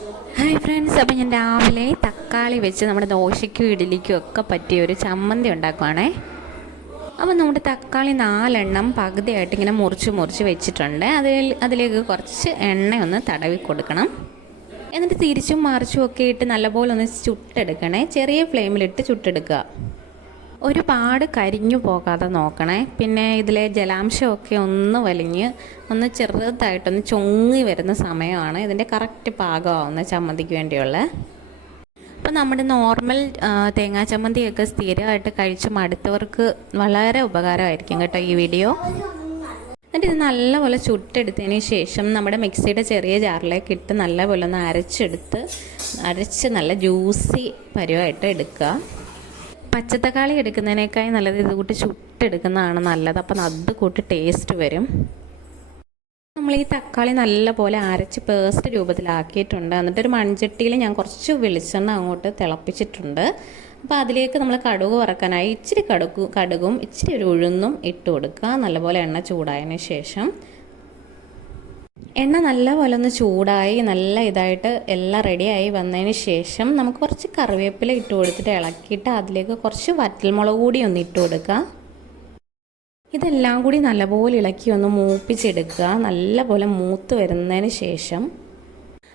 Hi friends, അപ്പോൾ ഞാൻ രാവിലെ തക്കാളി വെച്ച് നമ്മുടെ ദോശയ്ക്കും ഇഡ്ഡലിക്കും ഒക്കെ പറ്റിയ ഒരു ചമ്മന്തി ഉണ്ടാക്കുവാണേ. അപ്പോൾ നമ്മുടെ തക്കാളി 4 എണ്ണം പകുതിയായിട്ട് ഇങ്ങനെ മുറിച്ച് വെച്ചിട്ടുണ്ട്. അതിലേക്ക് കുറച്ച് എണ്ണ ഒന്ന് തടവി കൊടുക്കണം. എന്നിട്ട് തിരിച്ചും മറിച്ചും ഒക്കെ ഇട്ട് നല്ലപോലെ ഒന്ന് ചുട്ടെടുക്കണേ. ചെറിയ ഫ്ലെയിമിലിട്ട് ചുട്ടെടുക്കുക. ഒരുപാട് കരിഞ്ഞു പോകാതെ നോക്കണേ. പിന്നെ ഇതിലെ ജലാംശമൊക്കെ ഒന്ന് വലിഞ്ഞ് ഒന്ന് ചെറുതായിട്ടൊന്ന് ചൊങ്ങി വരുന്ന സമയമാണ് ഇതിൻ്റെ കറക്റ്റ് പാകമാവുന്ന ചമ്മന്തിക്ക് വേണ്ടിയുള്ള. അപ്പോൾ നമ്മുടെ നോർമൽ തേങ്ങാ ചമ്മന്തിയൊക്കെ സ്ഥിരമായിട്ട് കഴിച്ച് മടുത്തവർക്ക് വളരെ ഉപകാരമായിരിക്കും കേട്ടോ ഈ വീഡിയോ. എന്നിട്ട് ഇത് നല്ലപോലെ ചുട്ടെടുത്തതിന് ശേഷം നമ്മുടെ മിക്സിയുടെ ചെറിയ ജാറിലേക്ക് ഇട്ട് നല്ലപോലെ ഒന്ന് അരച്ച് നല്ല ജ്യൂസി പരുവായിട്ട് എടുക്കുക. പച്ചത്തക്കാളി എടുക്കുന്നതിനേക്കായി നല്ലത് ഇത് കൂട്ടി ചുട്ടെടുക്കുന്നതാണ് നല്ലത്. അപ്പം അത് കൂട്ടി ടേസ്റ്റ് വരും. നമ്മൾ ഈ തക്കാളി നല്ലപോലെ അരച്ച് പേസ്റ്റ് രൂപത്തിലാക്കിയിട്ടുണ്ട്. എന്നിട്ടൊരു മൺചട്ടിയിൽ ഞാൻ കുറച്ച് വെളിച്ചെണ്ണ അങ്ങോട്ട് തിളപ്പിച്ചിട്ടുണ്ട്. അപ്പോൾ അതിലേക്ക് നമ്മൾ കടുക് വറക്കാനായി ഇച്ചിരി കടുകും ഇച്ചിരി ഒരു ഉഴുന്നും ഇട്ട് കൊടുക്കുക. നല്ലപോലെ എണ്ണ ചൂടായതിന് ശേഷം എണ്ണ നല്ലപോലെ ഒന്ന് ചൂടായി നല്ല ഇതായിട്ട് എല്ലാം റെഡിയായി വന്നതിന് ശേഷം നമുക്ക് കുറച്ച് കറിവേപ്പില ഇട്ട് കൊടുത്തിട്ട് ഇളക്കിയിട്ട് അതിലേക്ക് കുറച്ച് വറ്റൽമുളക് കൂടി ഒന്ന് ഇട്ട് കൊടുക്കുക. ഇതെല്ലാം കൂടി നല്ലപോലെ ഇളക്കി ഒന്ന് മൂപ്പിച്ചെടുക്കുക. നല്ലപോലെ മൂത്ത് വരുന്നതിന് ശേഷം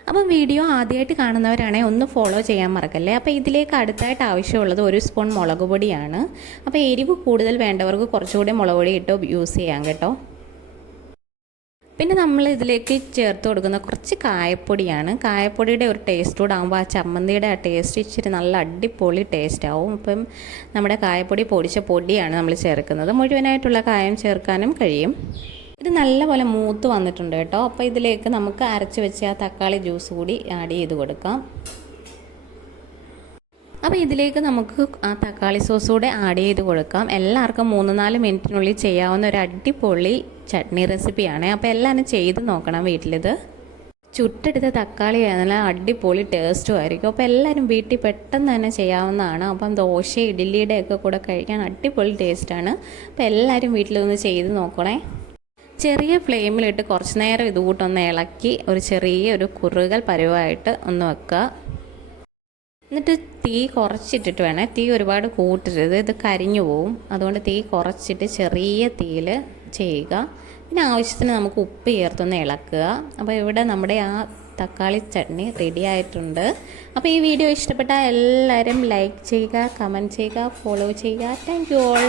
അപ്പം വീഡിയോ ആദ്യമായിട്ട് കാണുന്നവരാണെങ്കിൽ ഒന്ന് ഫോളോ ചെയ്യാൻ മറക്കല്ലേ. അപ്പോൾ ഇതിലേക്ക് അടുത്തായിട്ട് ആവശ്യമുള്ളത് 1 സ്പൂൺ മുളക് പൊടിയാണ്. അപ്പോൾ എരിവ് കൂടുതൽ വേണ്ടവർക്ക് കുറച്ചുകൂടി മുളക് പൊടി ഇട്ട് യൂസ് ചെയ്യാം കേട്ടോ. പിന്നെ നമ്മൾ ഇതിലേക്ക് ചേർത്ത് കൊടുക്കുന്ന കുറച്ച് കായപ്പൊടിയാണ്. കായപ്പൊടിയുടെ ഒരു ടേസ്റ്റ് കൂടെ ആകുമ്പോൾ ആ ചമ്മന്തിയുടെ ആ ടേസ്റ്റ് ഇച്ചിരി നല്ല അടിപൊളി ടേസ്റ്റ് ആവും. അപ്പം നമ്മുടെ കായപ്പൊടി പൊടിച്ച പൊടിയാണ് നമ്മൾ ചേർക്കുന്നത്. മുഴുവനായിട്ടുള്ള കായം ചേർക്കാനും കഴിയും. ഇത് നല്ലപോലെ മൂത്ത് വന്നിട്ടുണ്ട് കേട്ടോ. അപ്പോൾ ഇതിലേക്ക് നമുക്ക് അരച്ച് വെച്ച ആ തക്കാളി ജ്യൂസ് കൂടി ആഡ് ചെയ്ത് കൊടുക്കാം. അപ്പോൾ ഇതിലേക്ക് നമുക്ക് ആ തക്കാളി സോസ് കൂടെ ആഡ് ചെയ്ത് കൊടുക്കാം. എല്ലാവർക്കും 3-4 മിനിറ്റിനുള്ളിൽ ചെയ്യാവുന്ന ഒരു അടിപൊളി ചട്നി റെസിപ്പിയാണ്. അപ്പോൾ എല്ലാവരും ചെയ്ത് നോക്കണം വീട്ടിലിത്. ചുട്ടെടുത്ത തക്കാളി നല്ല അടിപൊളി ടേസ്റ്റും ആയിരിക്കും. അപ്പോൾ എല്ലാവരും വീട്ടിൽ പെട്ടെന്ന് തന്നെ ചെയ്യാവുന്നതാണ്. അപ്പം ദോശ ഇഡ്ഡലിയുടെ ഒക്കെ കൂടെ കഴിക്കാൻ അടിപൊളി ടേസ്റ്റാണ്. അപ്പോൾ എല്ലാവരും വീട്ടിലൊന്ന് ചെയ്ത് നോക്കണേ. ചെറിയ ഫ്ലെയിമിലിട്ട് കുറച്ച് നേരം ഇതുകൂട്ടൊന്ന് ഇളക്കി ഒരു കുറുകൽ പരുവായിട്ട് ഒന്ന് വെക്കുക. എന്നിട്ട് തീ കുറച്ചിട്ടിട്ട് വേണേ. തീ ഒരുപാട് കൂട്ടരുത്, ഇത് കരിഞ്ഞു പോവും. അതുകൊണ്ട് തീ കുറച്ചിട്ട് ചെറിയ തീയിൽ ചെയ്യുക. പിന്നെ ആവശ്യത്തിന് നമുക്ക് ഉപ്പ് ചേർത്തൊന്ന് ഇളക്കുക. അപ്പോൾ ഇവിടെ നമ്മുടെ ആ തക്കാളി ചട്നി റെഡി ആയിട്ടുണ്ട്. അപ്പോൾ ഈ വീഡിയോ ഇഷ്ടപ്പെട്ടാൽ എല്ലാവരും ലൈക്ക് ചെയ്യുക, കമൻറ്റ് ചെയ്യുക, ഫോളോ ചെയ്യുക. Thank you all.